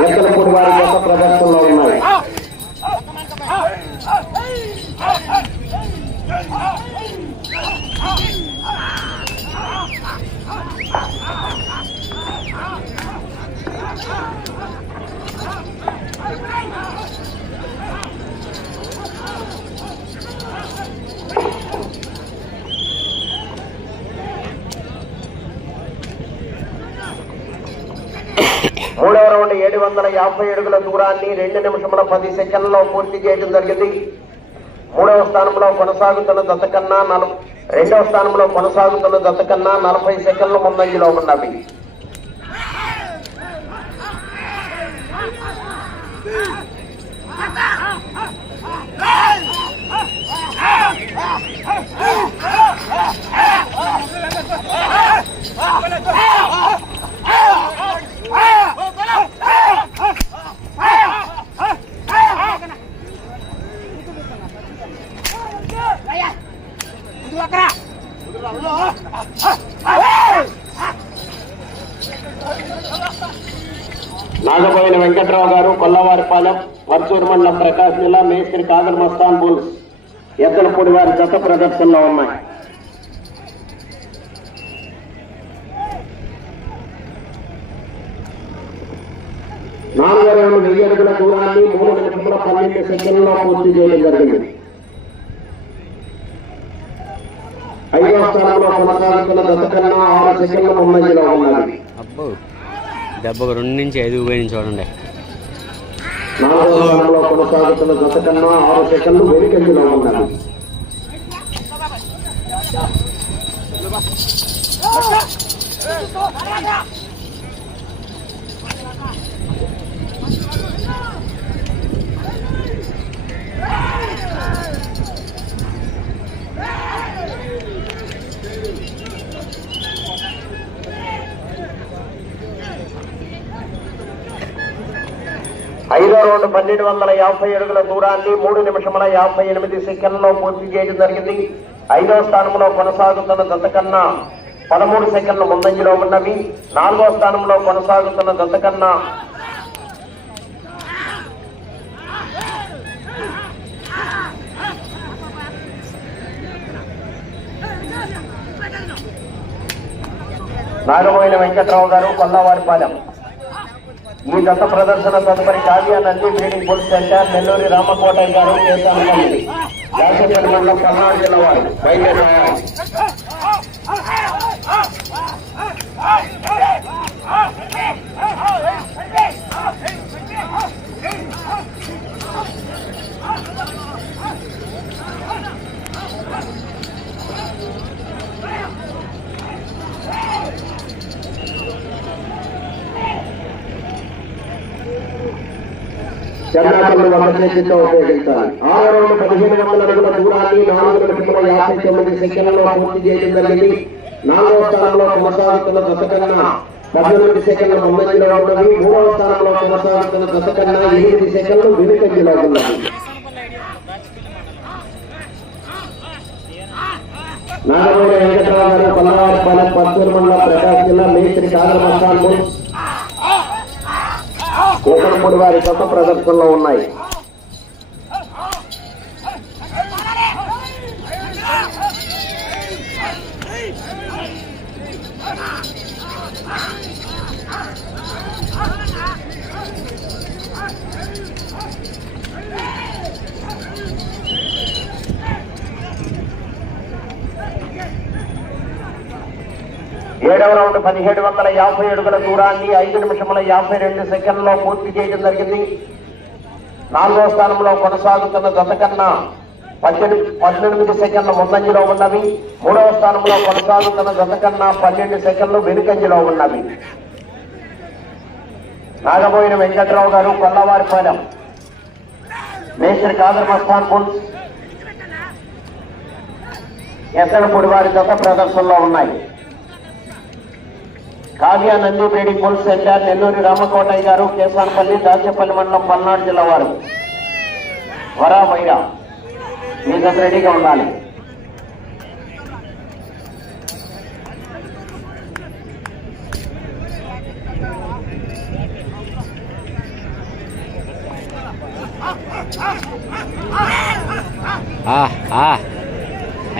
ఎక్కలపూడి వారి గత ప్రదర్శనలో ఉన్నాయి. మూడవ రౌండ్ ఏడు వందల యాభై అడుగుల దూరాన్ని రెండు నిమిషముల పది సెకండ్లలో పూర్తి చేయడం జరిగింది. మూడవ స్థానంలో కొనసాగుతున్న దత్త కన్నా రెండవ స్థానంలో కొనసాగుతున్న దత్త కన్నా నలభై సెకండ్ల ముందంజలో ఉన్నవి. నాగపోయిన వెంకట్రావు గారు కొల్లవారిపాలెం వర్చూరు మండలం ప్రకాశ్ జిల్లా మేస్త్రి కాదర్ మస్తాన్ బుల్స్ ఎద్దలపూడి వారి జత ప్రదర్శనలో ఉన్నాయి. నాలుగు వేల వెయ్యి అడుగుల దూరాన్ని మూడు నిమిషముల పన్నెండు సెకండ్లలో పూర్తి చేయడం జరిగింది ఐదవ స్థానంలో కొనసాగుతున్న దశ కన్నా ఆరు సెకండ్ల ముందంజలో ఉన్నది. అబ్బో దెబ్బకు రెండు నుంచి ఐదు పోయింది చూడండి. స్థానంలో కొనసాగుతున్న దశ కన్నా ఆరు సెకండ్లు వెనుకంజలో ఉన్నది. ఐదో రౌండ్ పన్నెండు వందల యాభై అడుగుల దూరాన్ని మూడు నిమిషముల యాభై ఎనిమిది సెకండ్లలో పూర్తి చేయడం జరిగింది. ఐదో స్థానంలో కొనసాగుతున్న దత్తకన్నా పదమూడు సెకండ్ల ముందంజలో ఉన్నవి. నాలుగో స్థానంలో కొనసాగుతున్న దత్తకన్నా నాగబోయిన వెంకట్రావు గారు కొల్లవారిపాలెం. ఈ దత్త ప్రదర్శన తదుపరి Kavya Nandi breeding bull centre Nelluri Ramakota garu Kesanapalli దాసపల్లి మండలం పల్నాడు జిల్లా వారు. బయలుదేరారు. చెన్నాపల్లి వంద చేతితో ఉపయోగించాలి. ఆరు రౌండ్ పదిహేను వందల అడుగుల దూరాన్ని నాలుగు నిమిషముల యాభై తొమ్మిది సెకండ్లలో పూర్తి చేయడం జరిగింది. నాలుగవ స్థానంలో కొనసాగుతున్న దశ కన్నా పద్దెనిమిది సెకండ్ల ముందంజలో ఉన్నవి మూడవ స్థానంలో కొనసాగుతున్న దశ కన్నా ఎనిమిది సెకండ్లు వెనుకంజలో ఉన్నవి నాగమూరి వెంకటరావు గారు పల్లవారిపాలెం పచ్చూరు మండలం ప్రకాశ్ జిల్లా మేస్త్రి కాదర్ మస్తాన్ కూకరపూడి వారి కొత్త ప్రదర్శనలో ఉన్నాయి. ఏడవ రౌండ్ పదిహేడు వందల యాభై అడుగుల దూరాన్ని ఐదు నిమిషముల యాభై రెండు సెకండ్లో పూర్తి చేయడం జరిగింది. నాలుగో స్థానంలో కొనసాగుతున్న జత కన్నా పద్దెనిమిది పద్దెనిమిది సెకండ్లు ముందంజలో ఉన్నవి. మూడవ స్థానంలో కొనసాగుతున్న జత కన్నా పన్నెండు సెకండ్లు వెనుకంజలో ఉన్నవి. నాగబోయిన వెంకట్రావు గారు కొల్లవారిపాలెం. మేస్త్రి కాదర్ మస్తాన్ పుల్స్ ఎస్ఎల్ వారి జత ప్రదర్శనలో ఉన్నాయి. కావ్య నంది బ్రీడింగ్ సెంటర్ నెల్లూరి రామకోటయ్య గారు కేసానపల్లి దాచేపల్లి మండలం పల్నాడు జిల్లా వారు. వరా వైరా మీ దగ్గర రెడీగా ఉండాలి.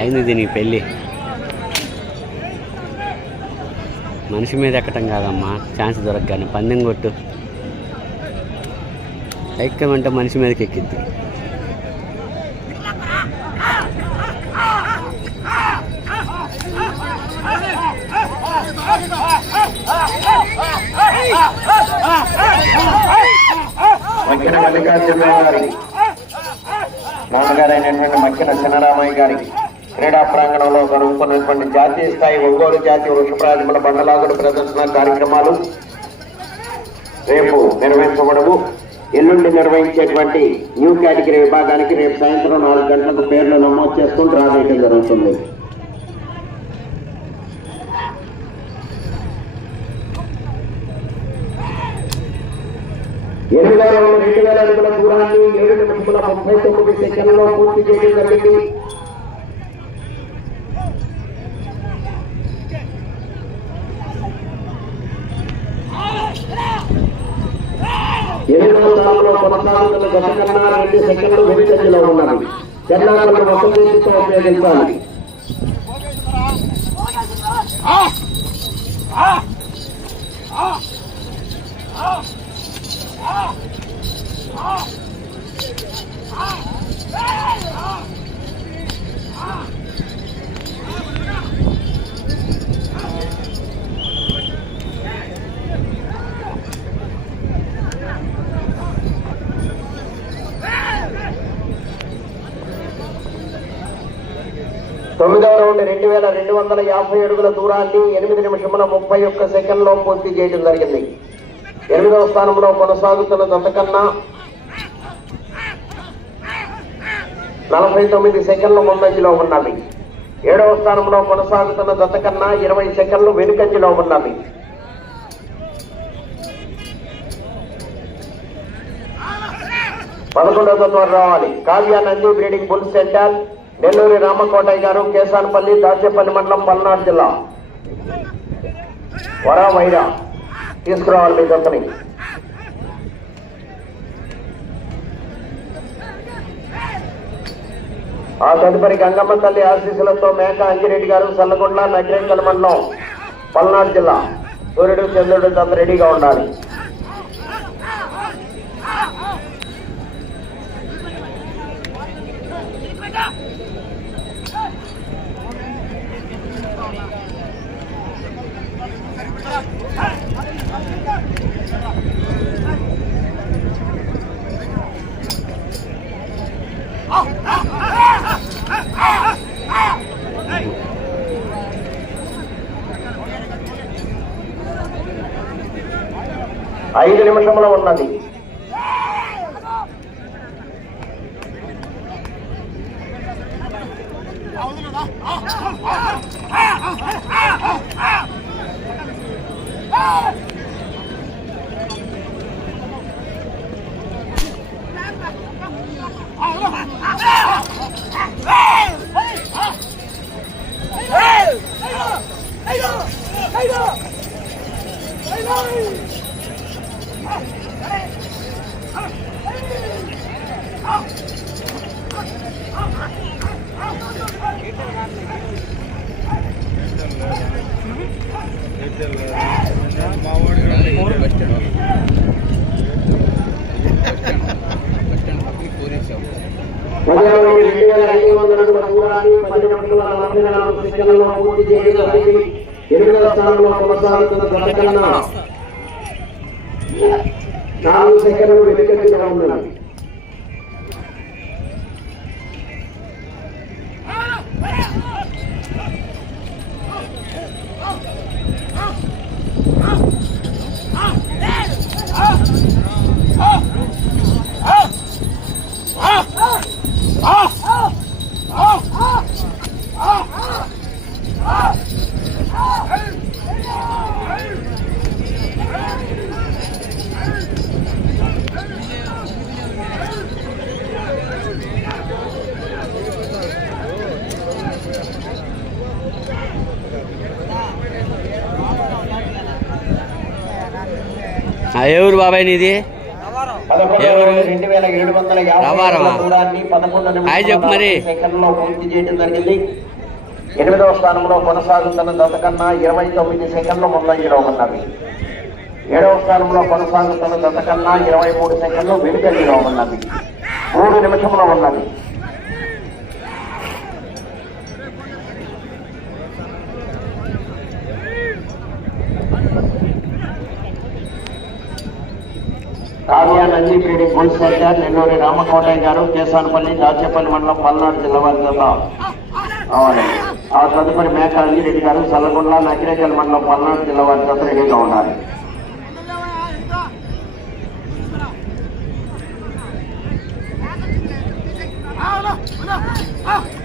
అయింది దీనికి పెళ్ళి. మనిషి మీద ఎక్కటం కాదమ్మా. ఛాన్స్ దొరకగానే పందెం కొట్టు. ఎక్కమంటే మనిషి మీదకి ఎక్కిద్ది. మక్కిన మల్లికార్జున గారి మామగారైనటువంటి మక్కిన చిన్నరామయ్య గారికి క్రీడా ప్రాంగణంలో జరుగుతున్నటువంటి జాతీయ స్థాయి ఒంగోలు జాతి వృషభరాజముల బండలాగుడు ప్రదర్శన కార్యక్రమాలు రేపు నిర్వహించబడవు. ఎల్లుండి నిర్వహించేటువంటి న్యూ కేటగిరీ విభాగానికి రేపు సాయంత్రం నాలుగు గంటలకు పేర్లు నమోదు చేసుకుని డ్రా జరుగుతుంది. ఎనిమిది రెండు వేల అడుగుల దూరాన్ని ఏడు నిమిషముల ముప్పై తొమ్మిది సెకండ్లో పూర్తి చేయడం జరిగింది ఎనిమిదవ స్థానంలో కొనసాగుతున్న గత కన్నా రెండు సెకండ్లు వెనుకంజలో ఉన్నది. చెన్నాలను మొత్తం చేతితో ఉపయోగించాలి. తొమ్మిదవ రెండు వందల యాభై అడుగుల దూరాన్ని ఎనిమిది నిమిషముల ముప్పై ఒక్క సెకండ్లో పూర్తి చేయడం జరిగింది. ఎనిమిదవ స్థానంలో కొనసాగుతున్న దశకన్నా నలభై తొమ్మిది సెకండ్ల ముందంజలో ఉన్నవి. ఏడవ స్థానంలో కొనసాగుతున్న దశకన్నా ఇరవై సెకండ్లు వెనుకంజలో ఉన్నవి. పదకొండవ తత్వం రావాలి. Kavya Nandi breeding bull centre. Nelluri Ramakotaiah garu Kesanapalli Dachepalli మండలం పల్నాడు జిల్లా. వరా వైరా తీసుకురావాలి మీ జతని ఆ తదుపరి గంగమ్మ తల్లి ఆశీస్సులతో మేక అంజిరెడ్డి గారు సల్లగొండ నగరేకల్ మండలం పల్నాడు జిల్లా. సూర్యుడు చంద్రుడు జత రెడీగా ఉండాలి. ఐదు నిమిషముల ఉన్నది పదిహేను రెండు వేల ఐదు వందల అడుగుల దూరాన్ని పది నిమిషముల నలభై నాలుగు సెకండ్లలో పూర్తి చేయడం జరిగింది ఎనిమిదవ స్థానంలో కొనసాగుతున్న గతకన్నా నాలుగు సెకండ్లు వెనుకంజలో ఉన్నది. ఊరు బాబాయ్ నీది ఎవరు? రవారమా? హాయ్ చెప్పు మరి. ఎనిమిదవ స్థానంలో కొనసాగుతున్న దశ కన్నా ఇరవై తొమ్మిది సెకండ్లు ముందంజలో ఉన్నవి ఏడవ స్థానంలో కొనసాగుతున్న దశ కన్నా ఇరవై మూడు సెకండ్లు వెనుకంజలో ఉన్నవి మూడు నిమిషంలో ఉన్నవి Kavya Nandi trading bull centre Nelluri Ramakotaiah garu Kesanapalli Dachepalli మండలం పల్నాడు జిల్లా వారి ఆ తదుపరి మేక అంజిరెడ్డి గారు సల్లగొండ నకిరేకల్ మండలం పల్నాడు జిల్లా వారి జత రెడీగా ఉన్నారు Ah!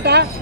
बेटा